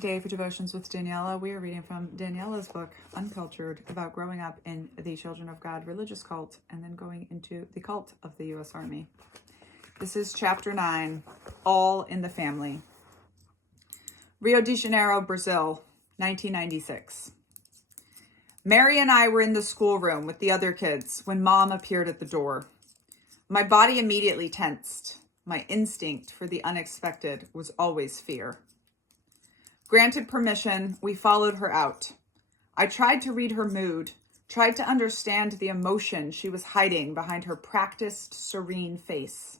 Today for Devotions with Daniela, we are reading from Daniela's book, Uncultured, about growing up in the Children of God religious cult and then going into the cult of the U.S. Army. This is chapter 9, All in the Family. Rio de Janeiro, Brazil, 1996. Mary and I were in the schoolroom with the other kids when Mom appeared at the door. My body immediately tensed. My instinct for the unexpected was always fear. Granted permission, we followed her out. I tried to read her mood, tried to understand the emotion she was hiding behind her practiced, serene face.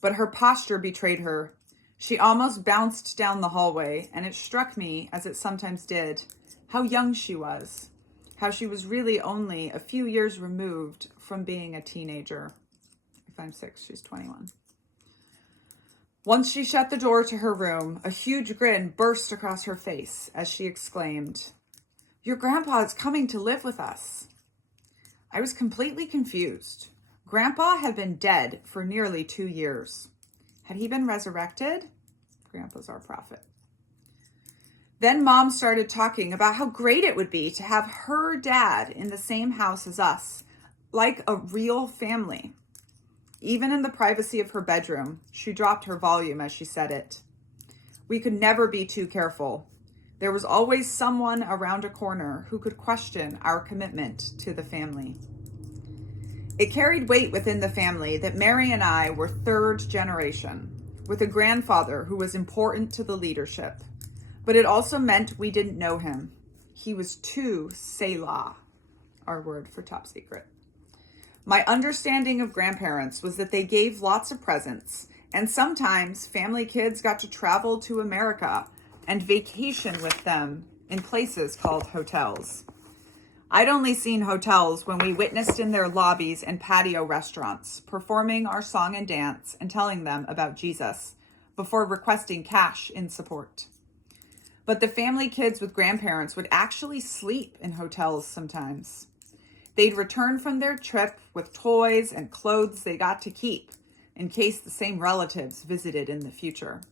But her posture betrayed her. She almost bounced down the hallway, and it struck me, as it sometimes did, how young she was, how she was really only a few years removed from being a teenager. If I'm 6, she's 21. Once she shut the door to her room, a huge grin burst across her face as she exclaimed, "Your grandpa is coming to live with us." I was completely confused. Grandpa had been dead for nearly 2 years. Had he been resurrected? Grandpa's our prophet. Then Mom started talking about how great it would be to have her dad in the same house as us, like a real family. Even in the privacy of her bedroom, she dropped her volume as she said it. We could never be too careful. There was always someone around a corner who could question our commitment to the family. It carried weight within the family that Mary and I were third generation, with a grandfather who was important to the leadership. But it also meant we didn't know him. He was too Selah, our word for top secret. My understanding of grandparents was that they gave lots of presents, and sometimes family kids got to travel to America and vacation with them in places called hotels. I'd only seen hotels when we witnessed in their lobbies and patio restaurants, performing our song and dance and telling them about Jesus before requesting cash in support. But the family kids with grandparents would actually sleep in hotels sometimes. They'd return from their trip with toys and clothes they got to keep in case the same relatives visited in the future.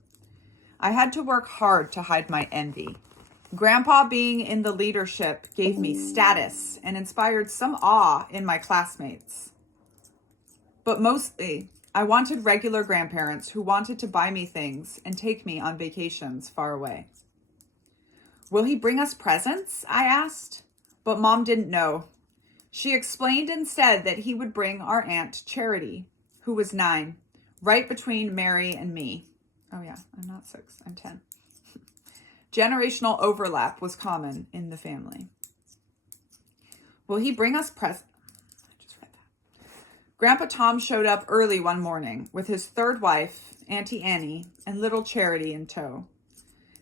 I had to work hard to hide my envy. Grandpa being in the leadership gave me status and inspired some awe in my classmates. But mostly, I wanted regular grandparents who wanted to buy me things and take me on vacations far away. "Will he bring us presents?" I asked, but Mom didn't know. She explained instead that he would bring our Aunt Charity, who was 9, right between Mary and me. Oh yeah, I'm not 6, I'm 10. Generational overlap was common in the family. "Will he bring us presents?" I just read that. Grandpa Tom showed up early one morning with his third wife, Auntie Annie, and little Charity in tow.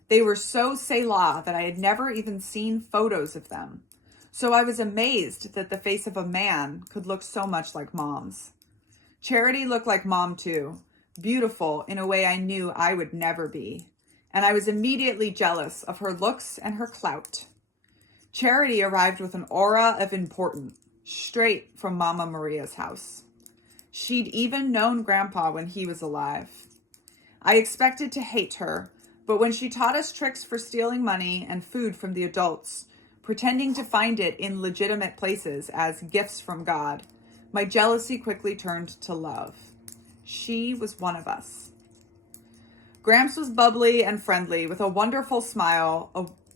They were so Selah that I had never even seen photos of them. So I was amazed that the face of a man could look so much like Mom's. Charity looked like Mom too, beautiful in a way I knew I would never be, and I was immediately jealous of her looks and her clout. Charity arrived with an aura of importance, straight from Mama Maria's house. She'd even known Grandpa when he was alive. I expected to hate her, but when she taught us tricks for stealing money and food from the adults, pretending to find it in legitimate places as gifts from God, my jealousy quickly turned to love. She was one of us. Gramps was bubbly and friendly with a wonderful smile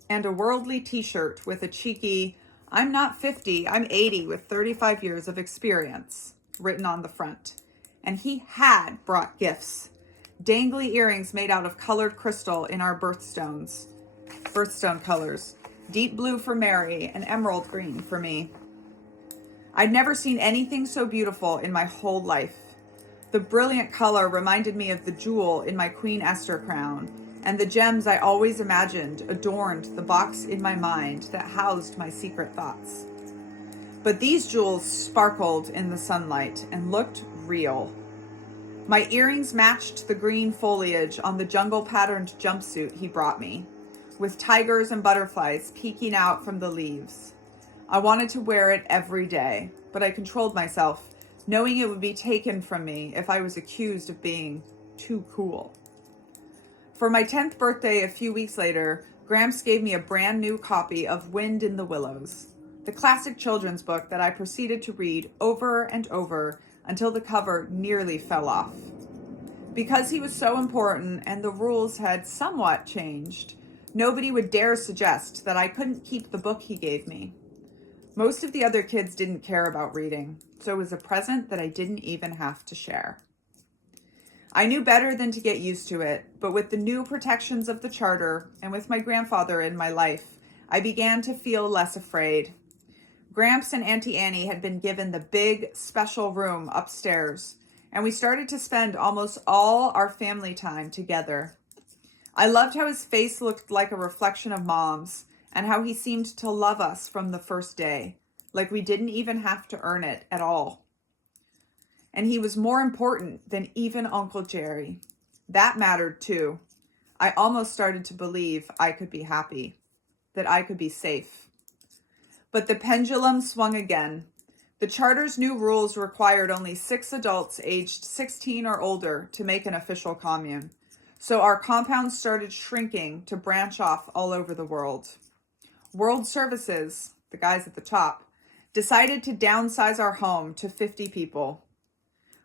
and a worldly t-shirt with a cheeky, "I'm not 50, I'm 80 with 35 years of experience" written on the front. And he had brought gifts. Dangly earrings made out of colored crystal in our birthstone colors. Deep blue for Mary and emerald green for me. I'd never seen anything so beautiful in my whole life. The brilliant color reminded me of the jewel in my Queen Esther crown, and the gems I always imagined adorned the box in my mind that housed my secret thoughts. But these jewels sparkled in the sunlight and looked real. My earrings matched the green foliage on the jungle-patterned jumpsuit he brought me, with tigers and butterflies peeking out from the leaves. I wanted to wear it every day, but I controlled myself, knowing it would be taken from me if I was accused of being too cool. For my 10th birthday a few weeks later, Gramps gave me a brand new copy of Wind in the Willows, the classic children's book that I proceeded to read over and over until the cover nearly fell off. Because he was so important and the rules had somewhat changed, nobody would dare suggest that I couldn't keep the book he gave me. Most of the other kids didn't care about reading, so it was a present that I didn't even have to share. I knew better than to get used to it, but with the new protections of the charter and with my grandfather in my life, I began to feel less afraid. Gramps and Auntie Annie had been given the big, special room upstairs, and we started to spend almost all our family time together. I loved how his face looked like a reflection of Mom's, and how he seemed to love us from the first day, like we didn't even have to earn it at all. And he was more important than even Uncle Jerry. That mattered too. I almost started to believe I could be happy, that I could be safe. But the pendulum swung again. The charter's new rules required only 6 adults aged 16 or older to make an official commune. So our compound started shrinking to branch off all over the world. World Services, the guys at the top, decided to downsize our home to 50 people.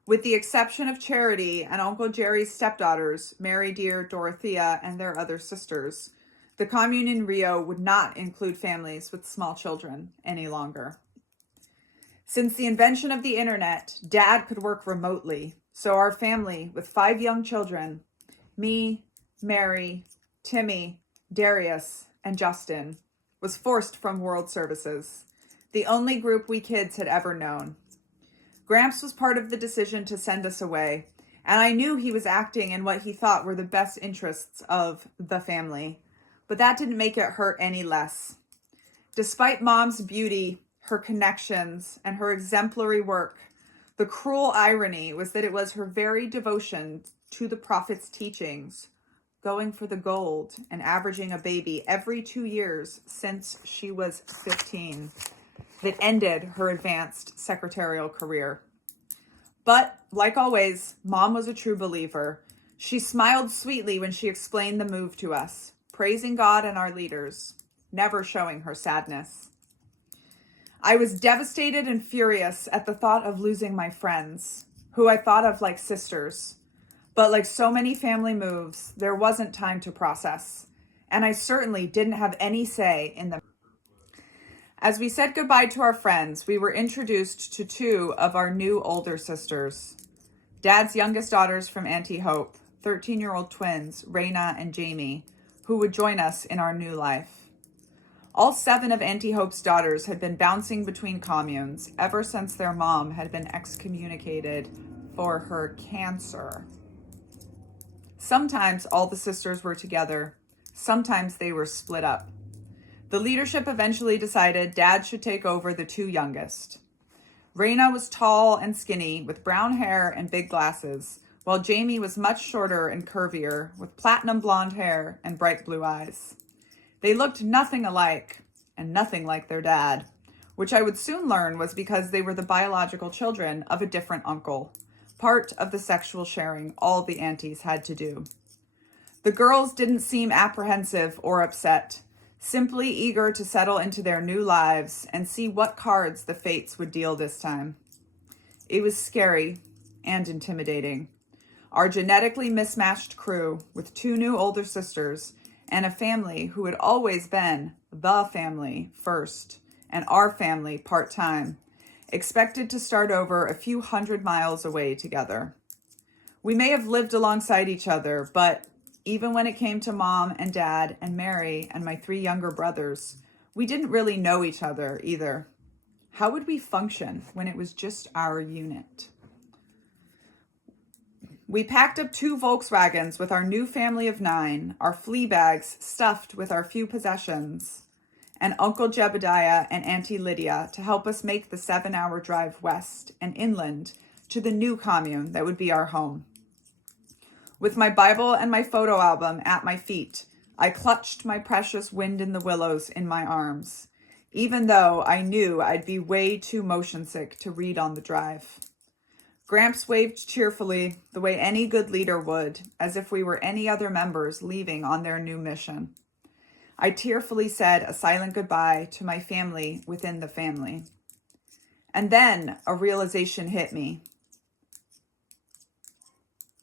With the exception of Charity and Uncle Jerry's stepdaughters, Mary Dear, Dorothea, and their other sisters, the commune in Rio would not include families with small children any longer. Since the invention of the internet, Dad could work remotely, so our family, with 5 young children, me, Mary, Timmy, Darius, and Justin, was forced from World Services, the only group we kids had ever known. Gramps was part of the decision to send us away, and I knew he was acting in what he thought were the best interests of the family, but that didn't make it hurt any less. Despite Mom's beauty, her connections, and her exemplary work, the cruel irony was that it was her very devotion to the Prophet's teachings, going for the gold and averaging a baby every 2 years since she was 15, that ended her advanced secretarial career. But, like always, Mom was a true believer. She smiled sweetly when she explained the move to us, praising God and our leaders, never showing her sadness. I was devastated and furious at the thought of losing my friends, who I thought of like sisters. But like so many family moves, there wasn't time to process, and I certainly didn't have any say in them. As we said goodbye to our friends, we were introduced to 2 of our new older sisters. Dad's youngest daughters from Auntie Hope, 13-year-old twins, Raina and Jamie, who would join us in our new life. All 7 of Auntie Hope's daughters had been bouncing between communes ever since their mom had been excommunicated for her cancer. Sometimes all the sisters were together, sometimes they were split up. The leadership eventually decided Dad should take over the 2 youngest. Raina was tall and skinny with brown hair and big glasses, while Jamie was much shorter and curvier with platinum blonde hair and bright blue eyes. They looked nothing alike and nothing like their dad, which I would soon learn was because they were the biological children of a different uncle, part of the sexual sharing all the aunties had to do. The girls didn't seem apprehensive or upset, simply eager to settle into their new lives and see what cards the fates would deal this time. It was scary and intimidating. Our genetically mismatched crew, with 2 new older sisters and a family who had always been the family first and our family part-time, expected to start over a few 100 miles away together. We may have lived alongside each other, but even when it came to Mom and Dad and Mary and my 3 younger brothers, we didn't really know each other either. How would we function when it was just our unit? We packed up 2 Volkswagens with our new family of 9, our flea bags stuffed with our few possessions, and Uncle Jebediah and Auntie Lydia to help us make the 7-hour drive west and inland to the new commune that would be our home. With my Bible and my photo album at my feet, I clutched my precious Wind in the Willows in my arms, even though I knew I'd be way too motion sick to read on the drive. Gramps waved cheerfully, the way any good leader would, as if we were any other members leaving on their new mission. I tearfully said a silent goodbye to my family within the family. And then a realization hit me.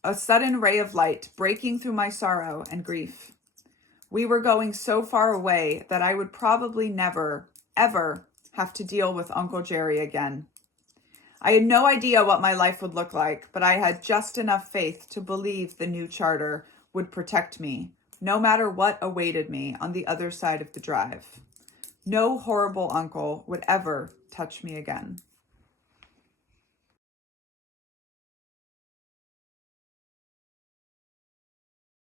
A sudden ray of light breaking through my sorrow and grief. We were going so far away that I would probably never, ever have to deal with Uncle Jerry again. I had no idea what my life would look like, but I had just enough faith to believe the new charter would protect me, no matter what awaited me on the other side of the drive. No horrible uncle would ever touch me again.